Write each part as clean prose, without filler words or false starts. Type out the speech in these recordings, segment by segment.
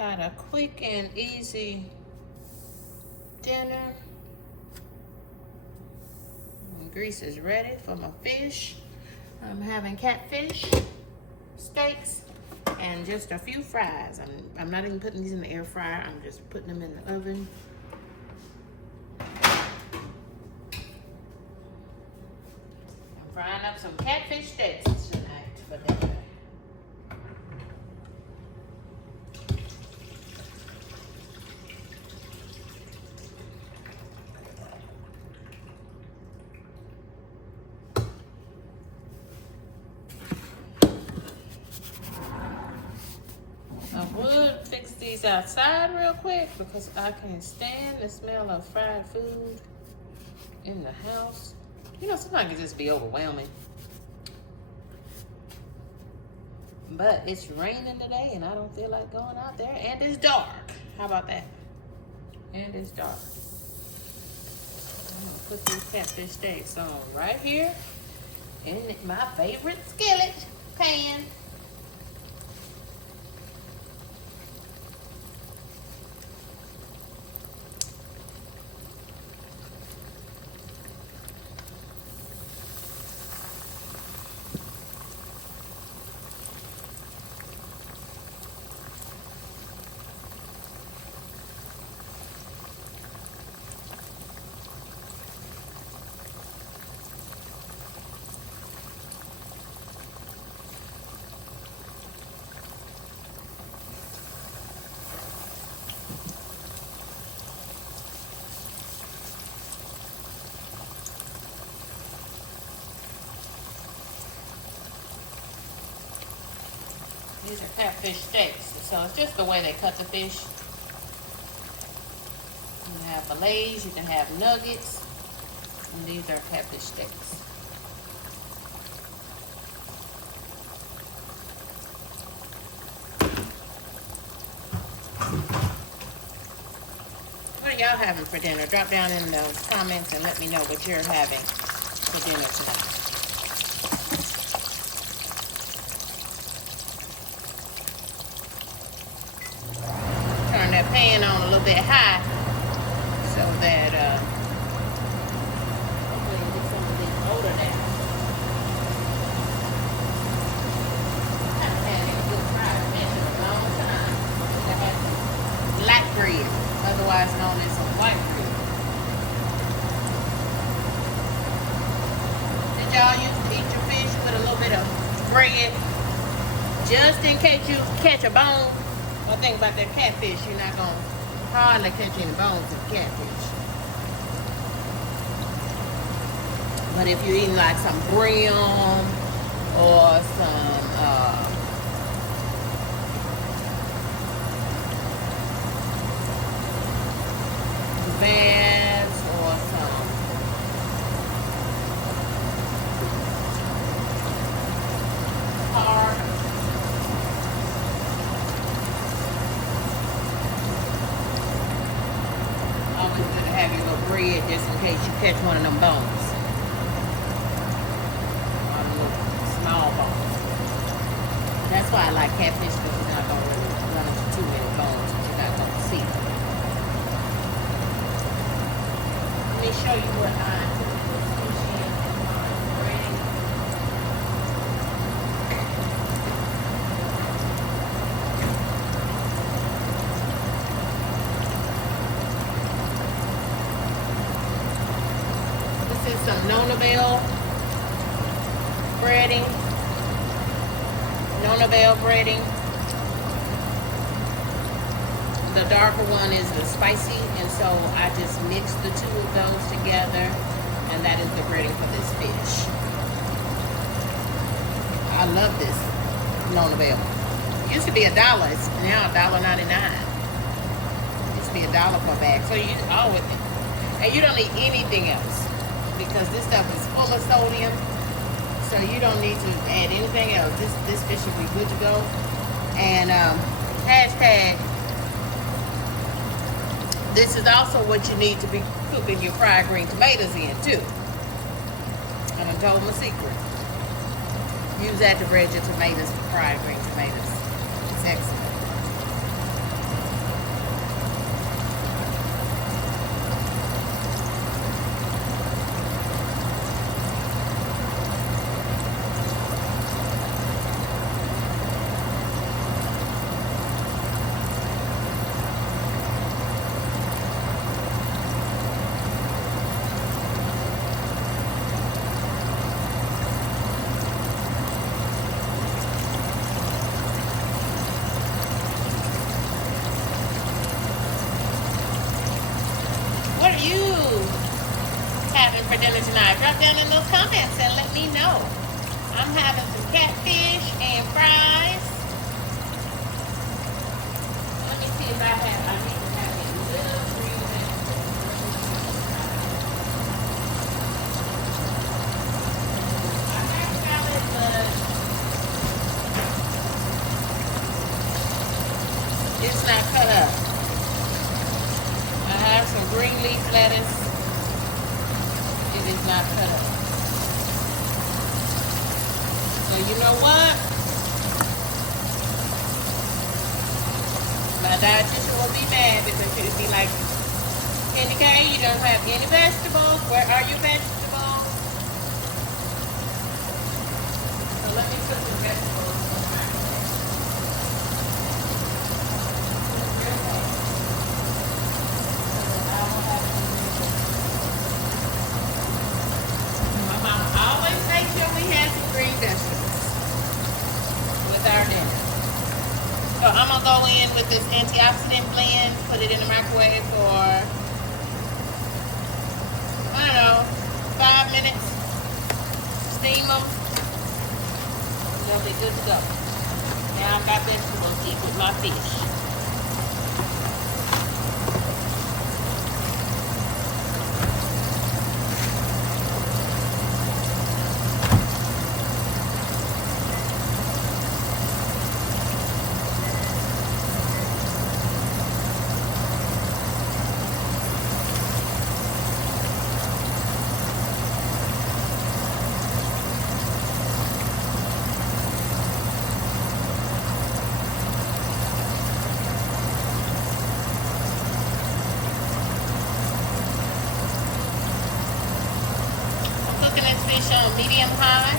Got a quick and easy dinner. Grease is ready for my fish. I'm having catfish, steaks, and just a few fries. I'm not even putting these in the air fryer. I'm just putting them in the oven. I'm frying up some catfish steaks tonight for dinner. I would fix these outside real quick because I can't stand the smell of fried food in the house. You know, sometimes it just be overwhelming. But it's raining today and I don't feel like going out there, and it's dark. How about that? And it's dark. I'm gonna put these catfish steaks on right here in my favorite skillet pan. These are catfish steaks, so it's just the way they cut the fish. You can have fillets, you can have nuggets, and these are catfish steaks. What are y'all having for dinner? Drop down in the comments and let me know what you're having for dinner tonight. Turn that pan on a little bit high so that hopefully you get some of these older now. I haven't had any good fried fish in a long time. I had some black bread, otherwise known as some white bread. Did y'all used to eat your fish with a little bit of bread just in case you catch a bone? One thing about that catfish, you're not going to hardly catch any bones with catfish. But if you're eating like some brim or some bass or some carp, always good to have your little bread just in case you catch one of them bones. Or the little small bones. That's why I like catfish, because you're not going to really run into too many bones that you're not going to see. Let me show you what I put this fish in my breading. This is some Nonabell breading. Nonabell breading. The darker one is the spicy, and so I just mix the two of those together, and that is the breading for this fish. I love this Nonabell. It used to be $1, it's now $1.99. It used to be $1 per bag, so you always, and you don't need anything else because this stuff is full of sodium, so you don't need to add anything else. This fish should be good to go. And hashtag, this is also what you need to be cooking your fried green tomatoes in too. And I told them a secret. Use that to bread your tomatoes for fried green tomatoes. It's excellent. for dinner tonight? Drop down in those comments and let me know. I'm having some catfish and fries. Let me see if I need to have a little green I have salad, but it's not cut up. I have some green leaf lettuce. It is not cut up. So you know what? My dietitian will be mad because she would be like, KendyK, you don't have any vegetables. Where are your vegetables? So let me put some vegetables on my plate. My mom always makes sure we have some green vegetables with our dinner. So I'm going to go in with this antioxidant blend, put it in the microwave for, I don't know, 5 minutes. Steam them. They'll be good to go. Now I've got vegetables to eat with my fish. Fish on medium high.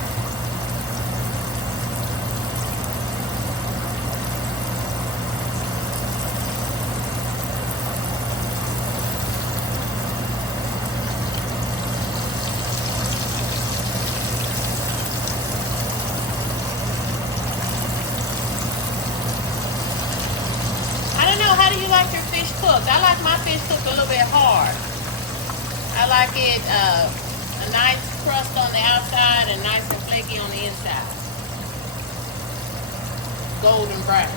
I don't know, how do you like your fish cooked? I like my fish cooked a little bit hard. I like it a nice crust on the outside and nice and flaky on the inside. Golden brown.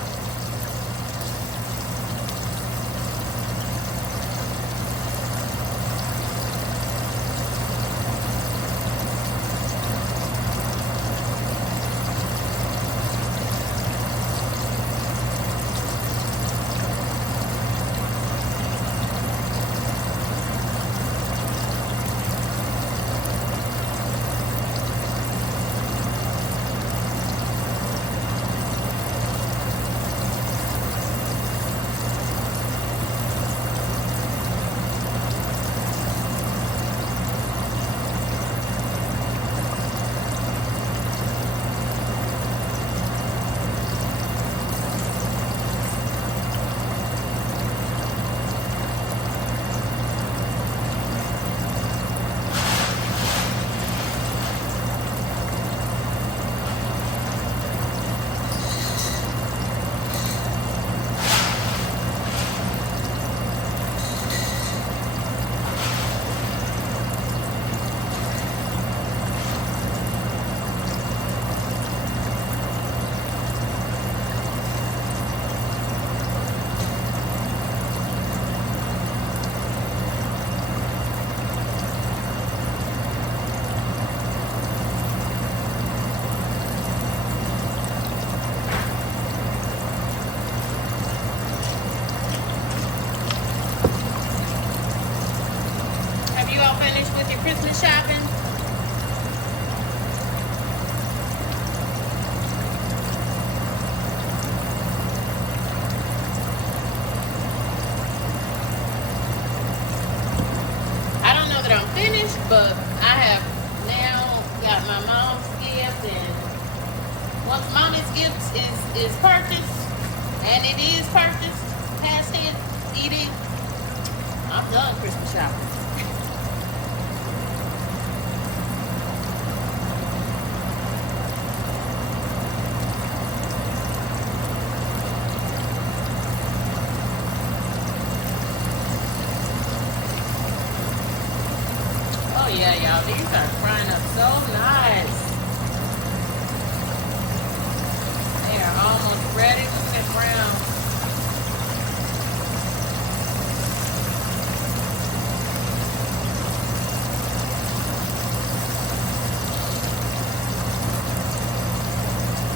Finished with your Christmas shopping? I don't know that I'm finished, but I have now got my mom's gift, and once mommy's gift is purchased, and it is purchased, past tense, eating, I'm done Christmas shopping. Yeah, these are frying up so nice. They are almost ready to get brown.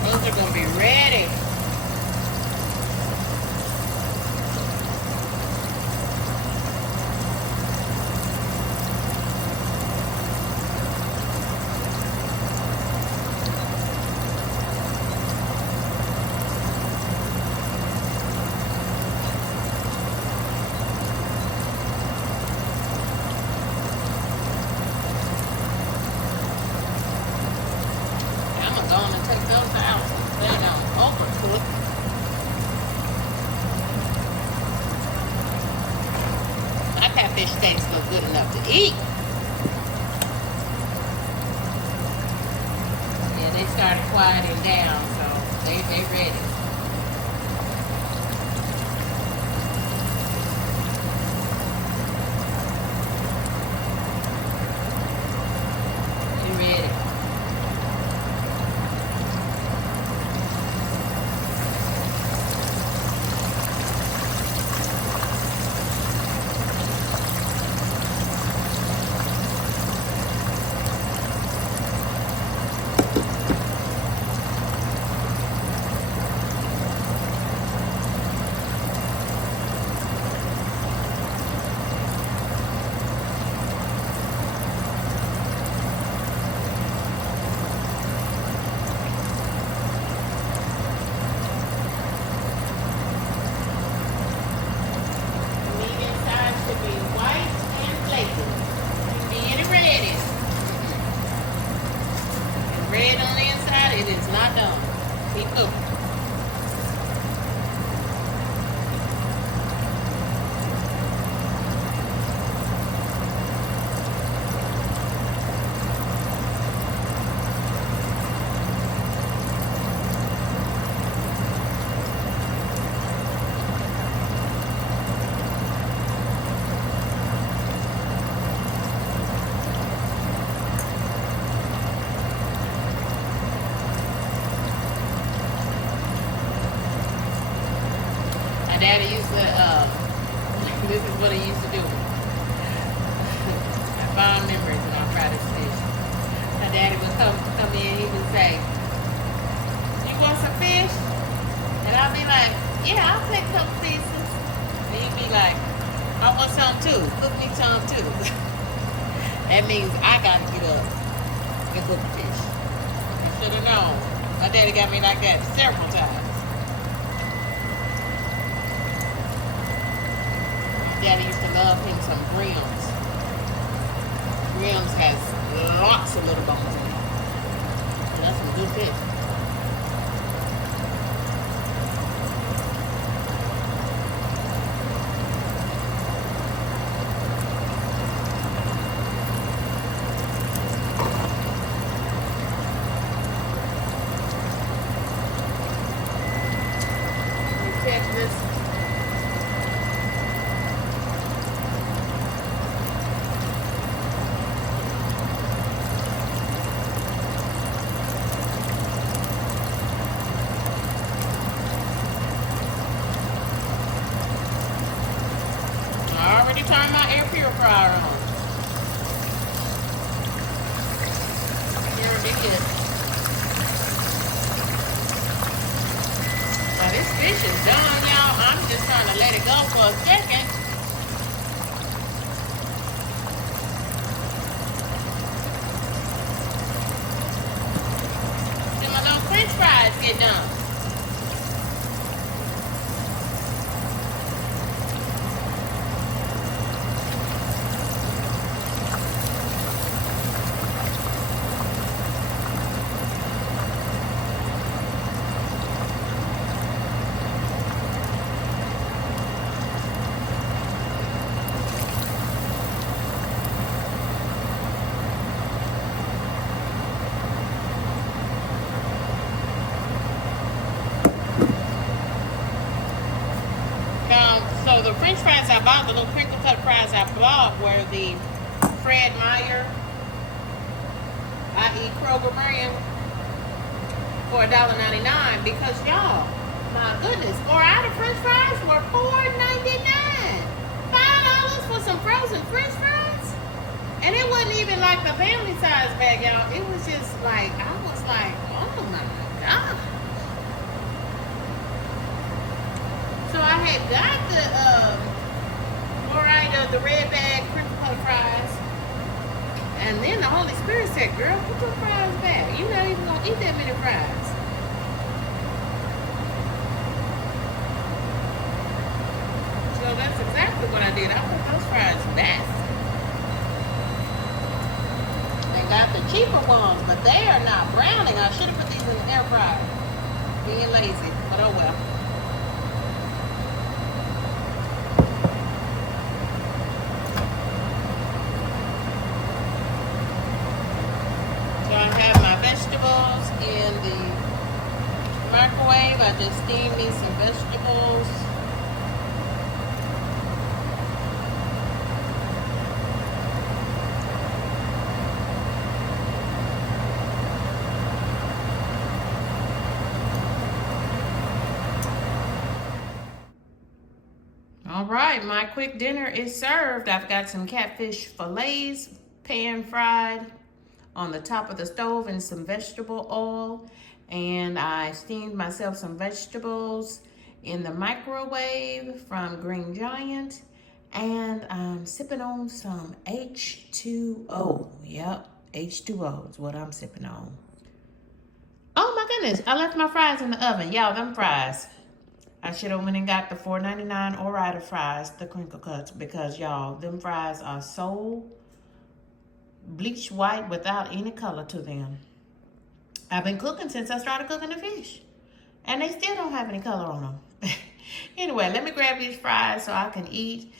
Those are going to be ready. I'm going to take those out so they don't overcook. My catfish steaks look good enough to eat. Yeah, they started quieting down, so they ready. They ready. Red on the inside, it is not done. Keep cooking. Daddy used to, this is what he used to do. I fond memories when I fried his fish. My daddy would come in, he would say, "You want some fish?" And I'd be like, "Yeah, I'll take a couple pieces." And he'd be like, "I want some too. Cook me some too." That means I got to get up and cook the fish. You should have known. My daddy got me like that several times. Daddy used to love him some grills. Grills has lots of little bones in it. And that's some good fish. You catch this? Turn my air purifier on. Here it is. Now this fish is done, y'all. I'm just trying to let it go for a second. Then my little French fries get done. So the French fries I bought, the little crinkle cut fries I bought, were the Fred Meyer I eat Kroger brand for $1.99 because y'all, my goodness, 4 out of French fries were $4.99. $5 for some frozen French fries, and it wasn't even like the family size bag, y'all. It was just like, I was like, oh my god. So I had got the the red bag crinkle cut fries. And then the Holy Spirit said, girl, put your fries back. You're not even going to eat that many fries. So that's exactly what I did. I put those fries back. They got the cheaper ones, but they are not browning. I should have put these in the air fryer. Being lazy, but oh well. Vegetables in the microwave. I just steamed me some vegetables. All right, my quick dinner is served. I've got some catfish fillets, pan fried on the top of the stove and some vegetable oil, and I steamed myself some vegetables in the microwave from Green Giant, and I'm sipping on some H2O. Yep, H2O is what I'm sipping on. Oh my goodness, I left my fries in the oven. Y'all, them fries, I should have went and got the $4.99 Ore-Ida fries, the crinkle cuts, because y'all, them fries are so bleached white without any color to them. I've been cooking since I started cooking the fish, and they still don't have any color on them. Anyway, let me grab these fries so I can eat.